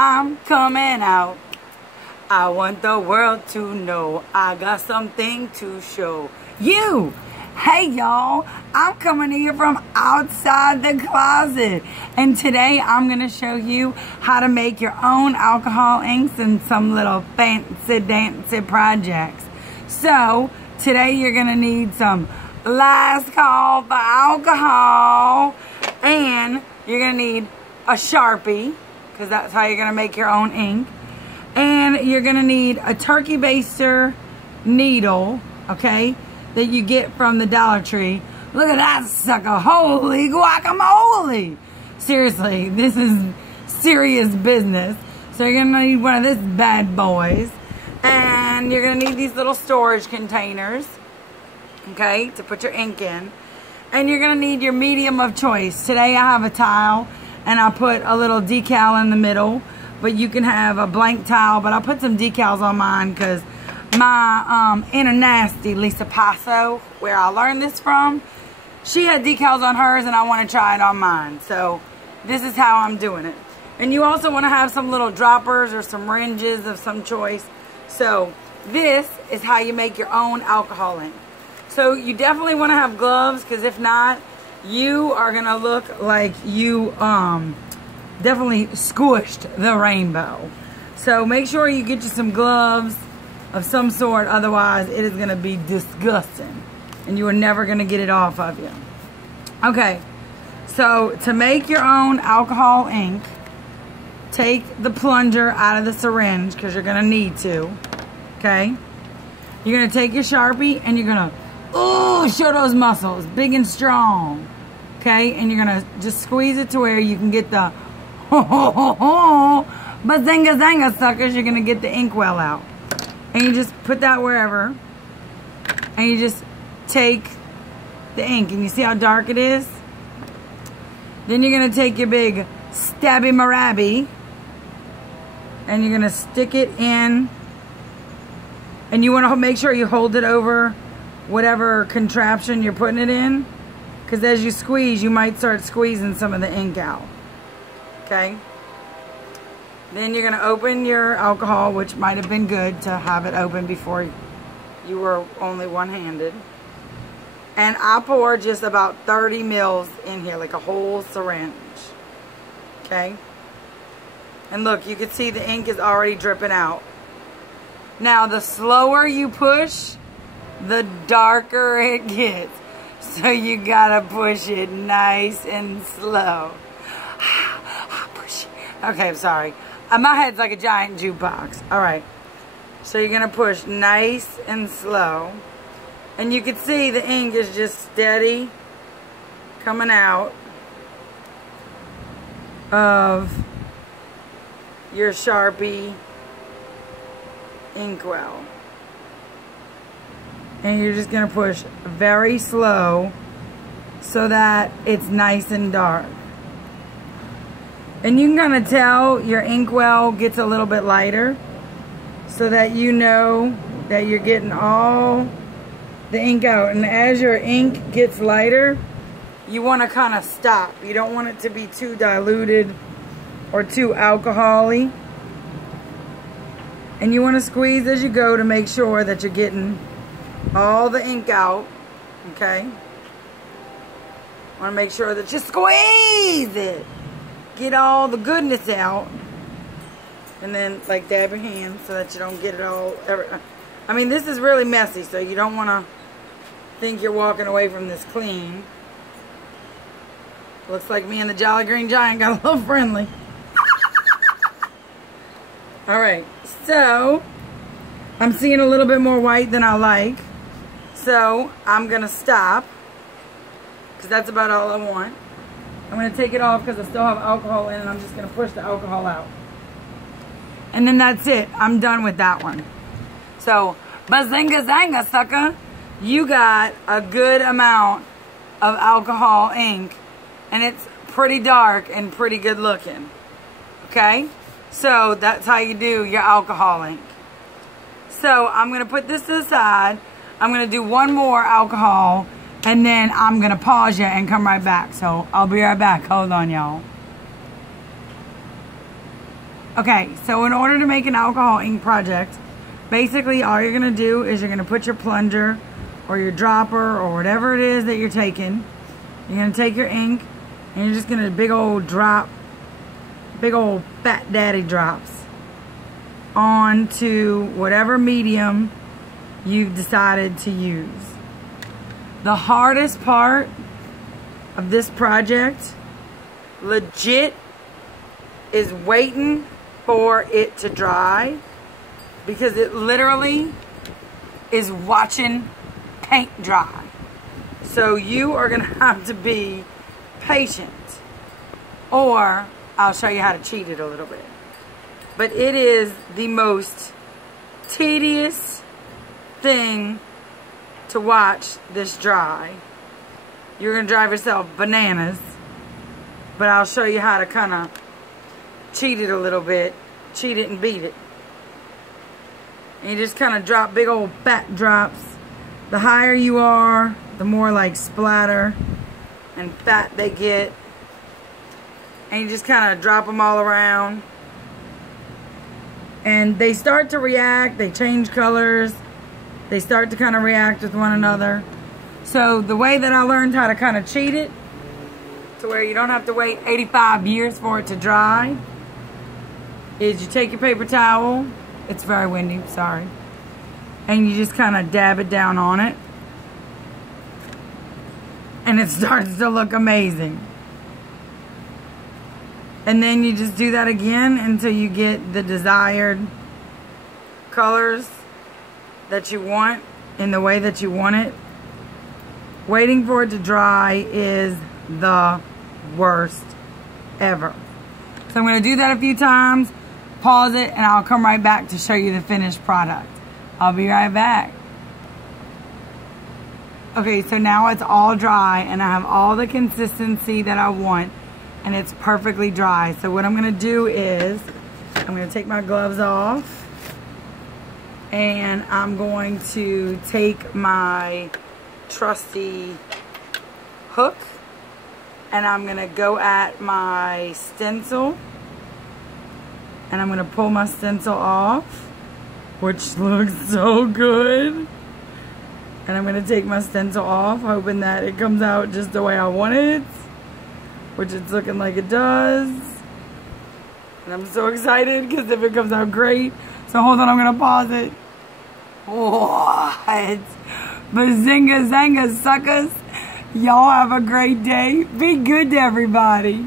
I'm coming out. I want the world to know I got something to show you. Hey y'all, I'm coming to you from outside the closet, and today I'm going to show you how to make your own alcohol inks and some little fancy dancy projects. So today you're going to need some last call for alcohol, and you're going to need a Sharpie, because that's how you're going to make your own ink. And you're going to need a turkey baster needle, okay, that you get from the Dollar Tree. Look at that sucker. Holy guacamole. Seriously, this is serious business. So you're going to need one of this bad boys. And you're going to need these little storage containers, okay, to put your ink in. And you're going to need your medium of choice. Today I have a tile, and I put a little decal in the middle. But you can have a blank tile, but I put some decals on mine because my inner nasty Lisa Passo, where I learned this from, she had decals on hers, and I want to try it on mine. So this is how I'm doing it. And you also want to have some little droppers or some ringes of some choice. So this is how you make your own alcohol ink. So you definitely want to have gloves, because if not, you are going to look like you definitely squished the rainbow. So make sure you get you some gloves of some sort, otherwise it is going to be disgusting and you are never going to get it off of you. Okay, so to make your own alcohol ink, take the plunger out of the syringe, because you're going to need to. Okay, you're going to take your Sharpie and you're going to show those muscles big and strong. Okay, and you're going to just squeeze it to where you can get the bazinga zanga suckers. You're gonna get the inkwell out, and you just put that wherever, and you just take the ink, and you see how dark it is. Then you're gonna take your big stabby marabby, and you're gonna stick it in, and you want to make sure you hold it over whatever contraption you're putting it in, because as you squeeze, you might start squeezing some of the ink out. Okay, then you're going to open your alcohol, which might have been good to have it open before you were only one-handed. And I pour just about 30 mils in here, like a whole syringe. Okay, and look, you can see the ink is already dripping out. Now, the slower you push, the darker it gets. So you got to push it nice and slow. Okay, I'm sorry. My head's like a giant jukebox. Alright. So you're going to push nice and slow. And you can see the ink is just steady coming out of your Sharpie inkwell. And you're just going to push very slow so that it's nice and dark. And you can kind of tell your inkwell gets a little bit lighter, so that you know that you're getting all the ink out. And as your ink gets lighter, you want to kind of stop. You don't want it to be too diluted or too alcohol-y. And you want to squeeze as you go to make sure that you're getting all the ink out. Okay? Want to make sure that you squeeze it. Get all the goodness out, and then like dab your hand so that you don't get it all. I mean, this is really messy, so you don't want to think you're walking away from this clean. Looks like me and the Jolly Green Giant got a little friendly. Alright, so I'm seeing a little bit more white than I like, so I'm going to stop, because that's about all I want. I'm going to take it off because I still have alcohol in, and I'm just going to push the alcohol out. And then that's it. I'm done with that one. So, bazinga zanga, sucker. You got a good amount of alcohol ink, and it's pretty dark and pretty good looking. Okay? So, that's how you do your alcohol ink. So, I'm going to put this to the side. I'm going to do one more alcohol, and then I'm going to pause you and come right back. So, I'll be right back. Hold on, y'all. Okay, so in order to make an alcohol ink project, basically all you're going to do is you're going to put your plunger or your dropper or whatever it is that you're taking. You're going to take your ink and you're just going to big old fat daddy drops onto whatever medium you've decided to use. The hardest part of this project, legit, is waiting for it to dry, because it literally is watching paint dry. So you are gonna have to be patient, or I'll show you how to cheat it a little bit. But it is the most tedious thing to watch this dry. You're gonna drive yourself bananas, but I'll show you how to kind of cheat it a little bit. Cheat it and beat it. And you just kind of drop big old fat drops. The higher you are, the more like splatter and fat they get. And you just kind of drop them all around. And they start to react, they change colors. They start to kind of react with one another. So the way that I learned how to kind of cheat it, to where you don't have to wait 85 years for it to dry, is you take your paper towel, it's very windy, sorry, and you just kind of dab it down on it, and it starts to look amazing. And then you just do that again until you get the desired colors that you want in the way that you want it. Waiting for it to dry is the worst ever. So I'm going to do that a few times, pause it, and I'll come right back to show you the finished product. I'll be right back. Okay, so now it's all dry and I have all the consistency that I want, and it's perfectly dry. So what I'm going to do is I'm going to take my gloves off, and I'm going to take my trusty hook, and I'm going to go at my stencil, and I'm going to pull my stencil off, which looks so good. And I'm going to take my stencil off, hoping that it comes out just the way I want it, which it's looking like it does. And I'm so excited, because if it comes out great. So hold on, I'm going to pause it. What? Bazinga zanga suckers. Y'all have a great day. Be good to everybody.